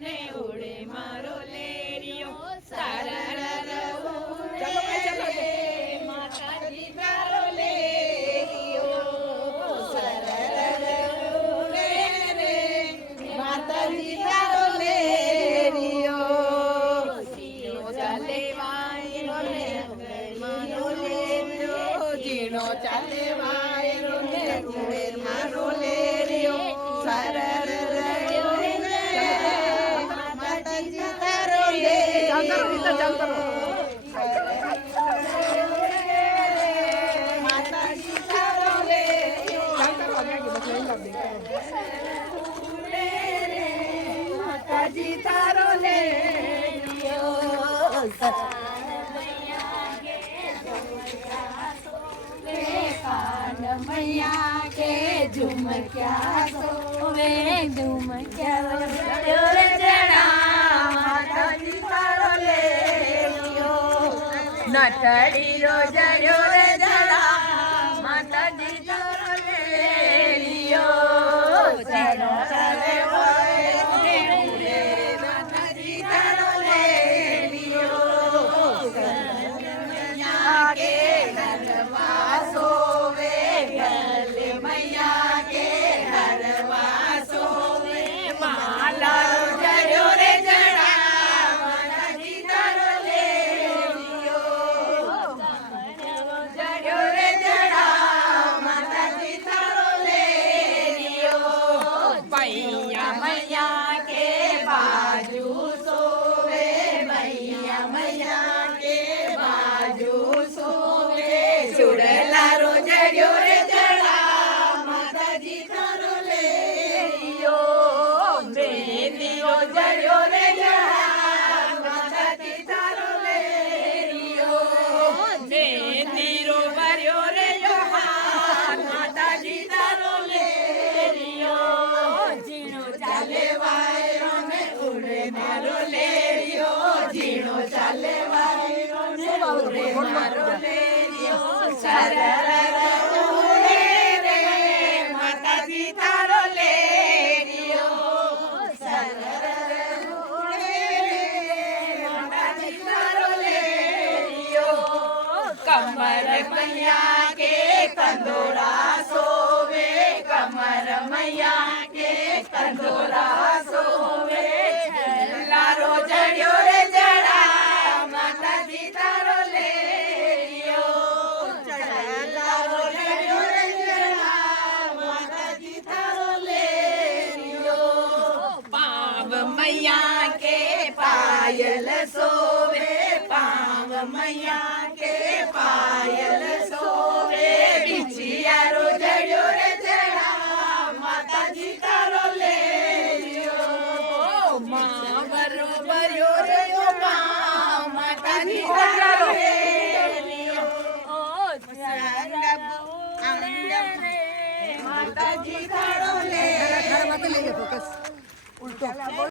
રને ઉડે મારો લેરિયો સરર ઉડે રે માતાજી તારો લેરિયો સરર ઉડે રે માતાજી તારો લેરિયો ઝીણો ચાલે વાયરો ને મારો લેરિયો ઝીણો ચાલે વાયરો ને ઉડે મારો લેરિયો સરર માતાજી તારો લેરિયો મૈયા કે ઝુમક્યા સોવે ઝુમક્યા રે જણા માતાજી તારો લેરિયો નટડી રો જડ્યો રે જણા માતાજી તારો લેરિયો ચરો ચરે मैया के बाजू सोवे मैया मैया के बाजू सोवे सुड़ला रो जड़्यो रे जड़ा माताजी तारो लेरियो मेहंदी रो जड़्यो रे जड़ा माताजी तारो लेरियो मेहंदी रो भर्यो रे जोहान माताजी तारो लेरियो ઝીણો ચાલે વાયરો ને ઉડે મારો લેરિયો ઝીણો ચાલે વાયરો ને ઉડે મારો લેરિયો સરર ઉડે રે માતાજી તારો લેરિયો સરર ઉડે રે માતાજી તારો લેરિયો કમર મૈયા કે કંદોરા સોવે કમર મૈયા કંદોરા સોવે લારો જડ્યો રે જડા માતાજી તારો લેરિયો લારો જડ્યો રે જડા માતાજી તારો લેરિયો પાવ મૈયા કે પાયલ સોવે પાવ મૈયા કે પાયલ સોવે બિછિયા રો જડ્યો રે જડા માતાજી તારો લેરિયો બરોબર રે માતાજી તારો લેરિયો માતાજી તારો લેરિયો